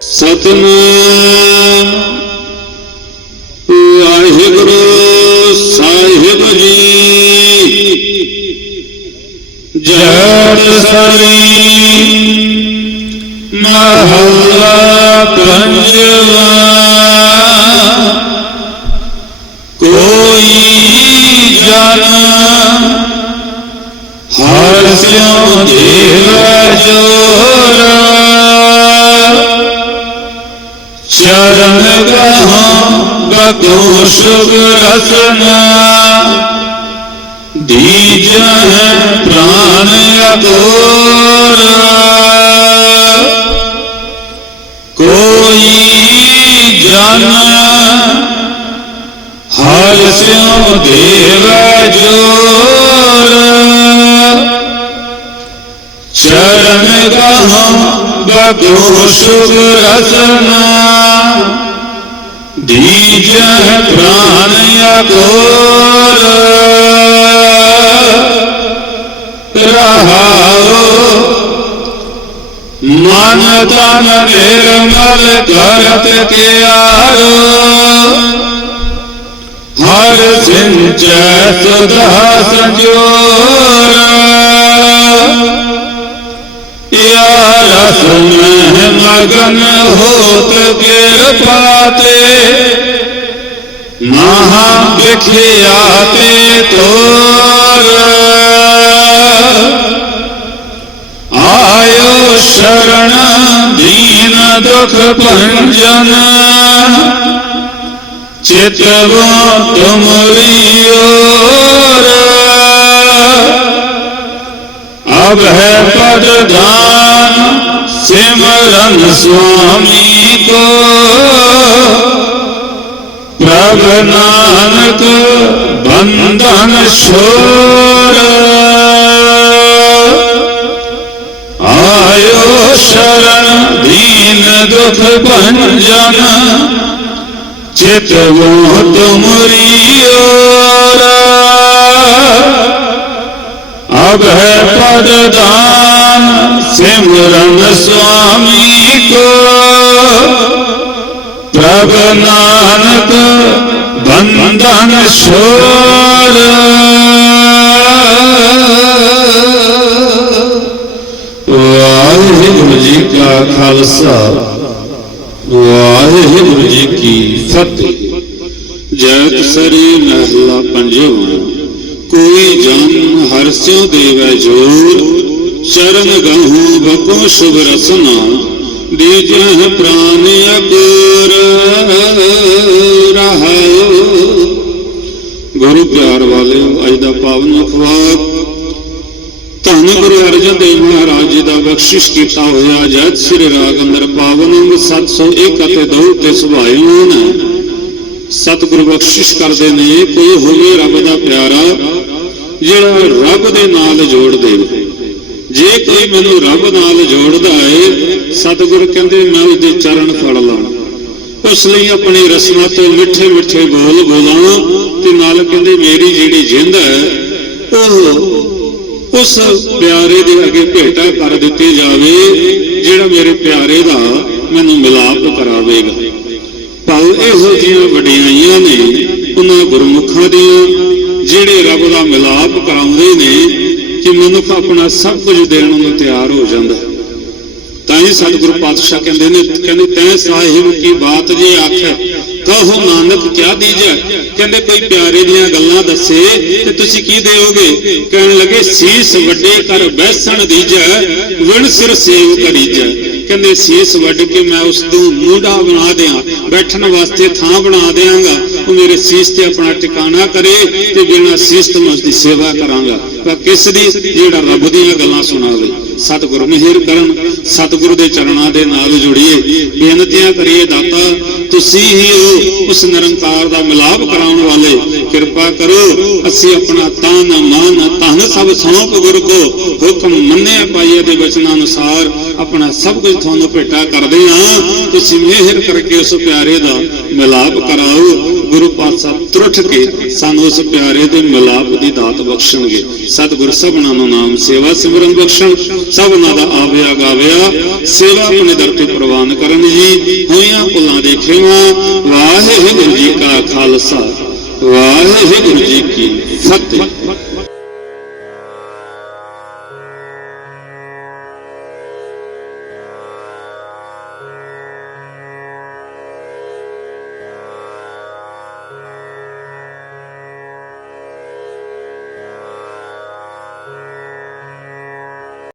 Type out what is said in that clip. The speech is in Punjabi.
ਸਤਨਾਮ ਵਾਹਿਗੁਰੂ ਸਾਹਿਬ ਜੀ। ਜਪਤ ਸਰੀ ਮਹੱਲਾ ਪੰਜਵਾ ਗਹਾਂ ਬਕੋ ਸੁਗ ਰਸਨਾ ਦੀਜਹ ਪ੍ਰਾਨ ਅਗੋਰ ਕੋਈ ਜਨ ਹਰ ਸਿਉ ਦੇਵ ਜੋਰ। ਚਰਨ ਗਹਾਂ ਬਕੋ ਸੁਗ ਰਸਨਾ ਦੀਜਹ ਪ੍ਰਾਨ ਅਗੋਰ ਰਹਾਉ ਮਨ ਤਨ ਨਿਰਮਲ ਕਰਤ ਕਿਆਰੋ। ਹਰ ਸਿੰਚੈ ਸੁਧਾ ਸੰਜੋਰ। ਯਾ ਰਸ ਮਹਿ ਮਗਨ ਪਾਤੇ ਤੇ ਮਹਾ ਵਿਖਿਆ ਤੇ ਤੋਰ। ਆਇਓ ਸ਼ਰਣ ਦੀਨ ਦੁਖ ਭੰਜਨ, ਚਿਤਵ ਤੁਮਰੀ ਓਰ ਅਬ ਹੈ ਪਦ ਦਾਨ ਸਿਮਰਨ ਸੁਆਮੀ ਨਾਨਕ ਬੰਧਨ ਛੋੜ। ਆਇਓ ਸ਼ਰਨ ਦੀਨ ਦੁਖ ਭੰਜਨ, ਚਿਤਵੋ ਤੁਮਰੀ ਓਰ ਅਬ ਹੈ ਪਦ ਦਾਨ ਸਿਮਰਨ ਸੁਆਮੀ ਕੋ। ਪ੍ਰਭ ਨਾਨਕ ਬੰਧਨ ਛੋੜ ਵਾਹਿਗੁਰੂ ਜੀ ਕਾ ਖਾਲਸਾ, ਵਾਹਿਗੁਰੂ ਜੀ ਕੀ ਫਤਿਹ। ਜੈਤ ਸਰੀ ਮਹਿਲਾ ਪੰਜਵਾਂ ਕੋਈ ਜਨ ਹਰ ਸਿਉ ਦੇਵੈ ਜੋਰ। ਚਰਨ ਗਹੂ ਬਕੋ ਸ਼ੁਭ ਰਸਨਾ ਦੀਜਹ ਪ੍ਰਾਨ ਅਕੂਰ। ਗੁਰੂ ਵਾਲਿਓ, ਅੱਜ ਦਾ ਪਾਵਨ ਅਖਵਾਕ ਧੰਨ ਗੁਰੂ ਅਰਜਨ ਦੇਵ ਮਹਾਰਾਜ ਜੀ ਦਾ ਬਖਸ਼ਿਸ਼ ਕੀਤਾ ਹੋਇਆ ਜਦ ਸ੍ਰੀ ਰਾਗ ਅੰਦਰ ਪਾਵਨ ਅੰਗ 701 ਅਤੇ ਦੋ ਤੇ ਸੁਭਾਏ ਨੇ ਸਤਿਗੁਰੂ ਬਖਸ਼ਿਸ਼ ਕਰਦੇ ਨੇ, ਕੋਈ ਹੋਵੇ ਰੱਬ ਦਾ ਪਿਆਰਾ, ਜਿਹੜਾ ਰੱਬ ਦੇ ਨਾਲ ਜੋੜ ਦੇਵੇ ਜੇ ਕੋਈ ਮੈਨੂੰ ਰੱਬ ਨਾਲ ਜੋੜਦਾ ਏ ਸਤਿਗੁਰ ਕਹਿੰਦੇ ਮੈਂ ਉਹਦੇ ਚਰਨ ਫੜ ਲਾਂ। ਉਸ ਲਈ ਆਪਣੀ ਰਸਨਾ ਤੋਂ ਮਿੱਠੇ ਮਿੱਠੇ ਬੋਲ ਬੋਲਾਂ ਤੇ ਨਾਲ ਕਹਿੰਦੇ, ਮੇਰੀ ਜਿਹੜੀ ਜਿੰਦ ਹੈ, ਉਹ ਉਸ ਪਿਆਰੇ ਦੇ ਅੱਗੇ ਭੇਟਾ ਕਰ ਦਿੱਤੀ ਜਾਵੇ, ਜਿਹੜਾ ਮੇਰੇ ਪਿਆਰੇ ਦਾ ਮੈਨੂੰ ਮਿਲਾਪ ਕਰਾਵੇਗਾ। ਭਾਉ ਇਹੋ ਜਿਹੀਆਂ ਵਡਿਆਈਆਂ ਨੇ ਉਹਨਾਂ ਗੁਰਮੁਖਾਂ ਦੀਆਂ, ਜਿਹੜੇ ਰੱਬ ਦਾ ਮਿਲਾਪ ਕਰਾਉਂਦੇ ਨੇ ਕਿ ਮਨੁੱਖ ਆਪਣਾ ਸਭ ਕੁਝ ਦੇਣ ਨੂੰ ਤਿਆਰ ਹੋ ਜਾਂਦਾ ਹੈ। ਹੀ ਸਤਿਗੁਰੂ ਪਾਤਸ਼ਾਹ ਕਹਿੰਦੇ ਨੇ, ਕਹਿੰਦੇ ਤੈ ਸਾਹਿਬ ਕੀ ਬਾਤ ਜੇ ਆਖੈ ਕਹੋ ਨਾਨਕ ਕਿਆ ਦੀਜੈ? ਕਹਿੰਦੇ ਕੋਈ ਪਿਆਰੇ ਦੀਆਂ ਗੱਲਾਂ ਦੱਸੇ, ਤੇ ਤੁਸੀਂ ਕੀ ਦੇਵੋਗੇ ਕਹਿਣ ਲੱਗੇ, ਸੀਸ ਵੱਡੇ ਕਰ ਬੈਸਣ ਦੀਜੈ, ਵਿਣ ਸਿਰ ਸੇਵ ਕਰੀਜੈ। ਕਹਿੰਦੇ, ਸੀਸ ਵੱਢ ਕੇ ਮੈਂ ਉਸ ਨੂੰ ਮੂੰਡਾ ਬਣਾ ਦਿਆਂ, ਬੈਠਣ ਵਾਸਤੇ ਥਾਂ ਬਣਾ ਦਿਆਂਗਾ। ਉਹ ਮੇਰੇ ਸੀਸ ਤੇ ਆਪਣਾ ਟਿਕਾਣਾ ਕਰੇ ਤੇ ਬਿਨਾਂ ਸੀਸ ਤੋਂ ਮੈਂ ਉਸ ਦੀ ਸੇਵਾ ਕਰਾਂਗਾ। ਪਰ ਕਿਸ ਦੀ? ਜਿਹੜਾ ਰੱਬ ਦੀਆਂ ਗੱਲਾਂ ਸੁਣਾਵੇ। ਸਤਿਗੁਰ ਮਿਹਰ ਕਰਨ, ਸਤਿਗੁਰੂ ਦੇ ਚਰਨਾਂ ਦੇ ਨਾਲ ਜੁੜੀਏ। ਬੇਨਤੀਆਂ ਕਰੀਏ ਦਾਤਾ, ਤੁਸੀਂ ਹੀ ਹੋ ਉਸ ਨਿਰੰਕਾਰ ਦਾ ਮਿਲਾਪ ਕਰਾਉਣ ਵਾਲੇ। ਕਿਰਪਾ ਕਰੋ, ਅਸੀਂ ਆਪਣਾ ਤਨ ਮਨ ਧਨ ਸਭ ਸੌਂਪ ਗੁਰ ਕੋ। ਹੁਕਮ ਮੰਨਿਆ ਪਾਈਏ ਦੇ ਵਚਨਾਂ ਅਨੁਸਾਰ, ਆਪਣਾ ਸਭ ਕੁਝ ਤੁਹਾਨੂੰ ਭੇਟਾ ਕਰਦੇ ਹਾਂ। ਤੁਸੀਂ ਮਿਹਰ ਕਰਕੇ ਉਸ ਪਿਆਰੇ ਦਾ ਮਿਲਾਪ ਕਰਾਓ, ਗੁਰੂ ਪਾਤਸ਼ਾਹ ਤਰੁੱਠ ਕੇ ਸਾਨੂੰ ਉਸ ਪਿਆਰੇ ਦੇ ਮਿਲਾਪ ਦੀ ਦਾਤ ਬਖਸ਼ਣਗੇ। ਸਤਿਗੁਰ ਸਭਨਾਂ ਨੂੰ ਨਾਮ ਸੇਵਾ ਸਿਮਰਨ ਬਖਸ਼ਣ, ਸਭਨਾਂ ਦਾ ਆਵਿਆ ਗਾਵਿਆ, ਸੇਵਾ ਆਪਣੇ ਦਰ ਤੇ ਪ੍ਰਵਾਨ ਕਰਨ ਜੀ ਹੋਈਆਂ ਭੁੱਲਾਂ ਦੇ ਖਿਮਾ ਵਾਹਿਗੁਰੂ ਜੀ ਕਾ ਖਾਲਸਾ, ਵਾਹਿਗੁਰੂ ਜੀ ਕੀ ਫਤਿਹ।